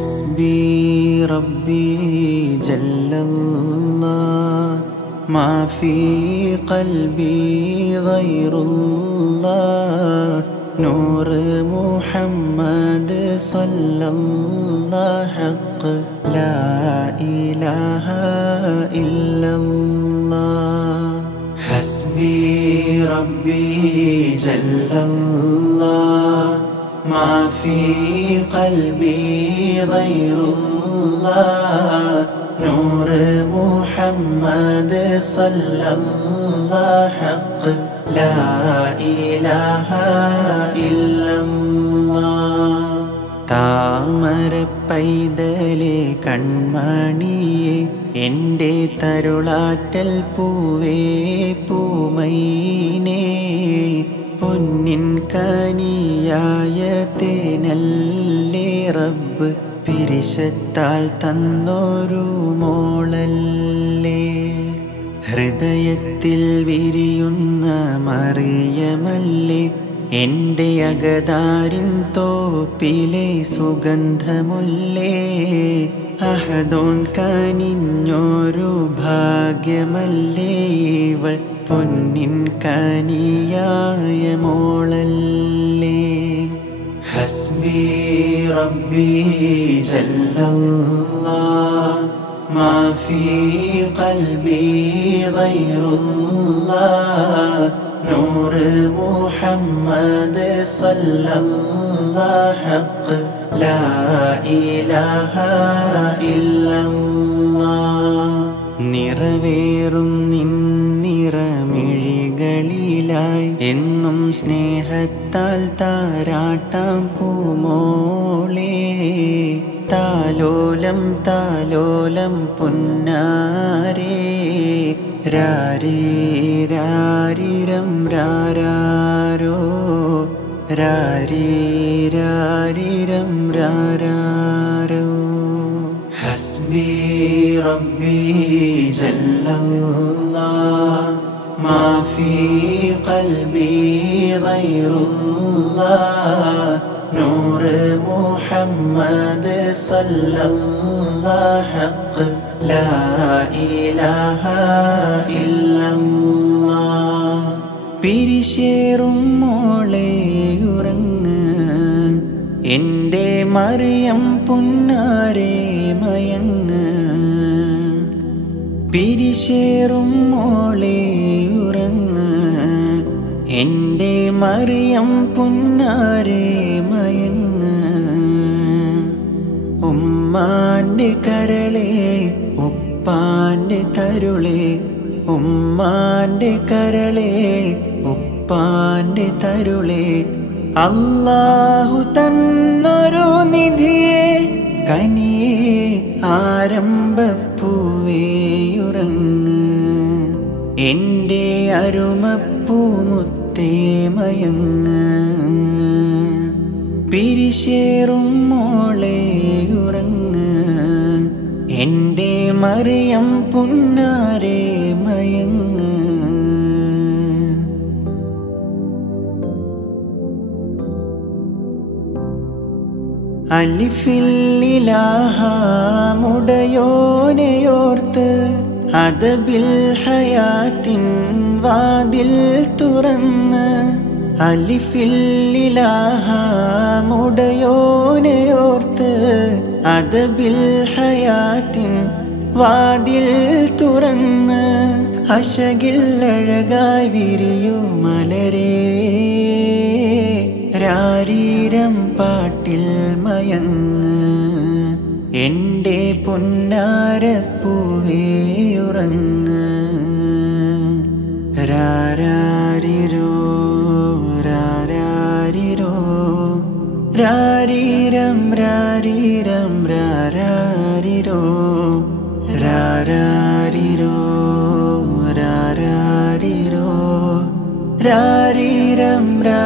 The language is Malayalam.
حسبي ربي جل الله ما في قلبي غير الله نور محمد صلى الله حق لا إله إلا الله حسبي ربي جل الله ما في قلبي غير الله نور محمد صلى الله حق لا إله إلا الله താമര പൈതലേ കൺമണിയേ എൻ്റെ തരുളാറ്റൽ പൂവേ പൂമൈനേ പൊന്നിൻ കനിയായ തേനല്ലേ റബ്ബ് പിരിശത്താൽ തന്നൊരു മോളല്ലേ ഹൃദയത്തിൽ വിരിയുന്ന മറിയമല്ലേ എൻ്റെ അകതാരിൻ തോപ്പിലെ സുഗന്ധമുല്ലേ അഹദോൻ കനിഞ്ഞൊരു ഭാഗ്യമല്ലേ ഇവൾ പൊന്നിൻ കനിയായ മോളല്ലേ ഹസ്ബി റബ്ബി ജല്ലല്ലാഹ് മാ ഫീ ഖൽബി ഗൈറുല്ലാഹ് നൂർ മുഹമ്മദ് സല്ലല്ലാഹു ഹഖ് ലാ ഇലാഹ ഇല്ലല്ലാഹ് നിറവേറും നിറമിഴികളിലായി എന്നും സ്നേഹത്താൽ താരാട്ടാം പൂമോളേ താലോലം താലോലം പുന്നാരേ രാരേ രാരിരം രാരാരോ രാരേ രാരിരം രാരാരോ ഹസ്ബി റബ്ബി ജല്ലല്ലാഹ് മാ ഫീ ഖൽബി ഗൈറുല്ലാഹ് നൂർ മുഹമ്മദ് സല്ലല്ലാഹു ഹഖ് ലാ ഇലാഹ ഇല്ലല്ലാഹ് പിരിശേറും മോളെ ഉറങ്ങ് എൻ്റെ മറിയം പുന്നാരേ മയങ്ങ് പിരിശേറും മോളെ ഉറങ്ങ് എൻ്റെ മറിയം പുന്നാരേ മയങ്ങ് ഉമ്മാൻ്റെ കരളേ ഉപ്പാൻ്റെ തരുളേ ഉമ്മാൻ്റെ കരളേ ഉപ്പാൻ്റെ തരുളേ അല്ലാഹു തന്നൊരു നിധിയെ കനിയേ ആരംഭപ്പൂവേയുറങ്ങ് എൻ്റെ അരുമപ്പൂമുത്തേ മയങ്ങ് പിരിശേറും മോളെ ഉറങ്ങ് എൻ്റെ മറിയം പുന്നാരേ മയങ്ങ് അലിഫില്ലിലാഹാമുടയോനെയോർത്ത് അദബിൽ ഹയാത്തിൻ വാതിൽ തുറന്ന് അലിഫില്ലിലാഹാമുടയോനെയോർത്ത് അദബിൽ ഹയാത്തിൻ വാതിൽ തുറന്ന് അശകിൽ അഴകായി വിരിയൂ മലരേ രാരീരം പാട്ടിൽ മയങ്ങ് എൻ്റെ പൊന്നാരപ്പൂവേ ഉറങ്ങ് രാരാരിരോ രാരാരിരോ രാരീരം രാരീരം രാരാരിരോ രാരാരിരോ രാരാരിരോ രാരീരം രാ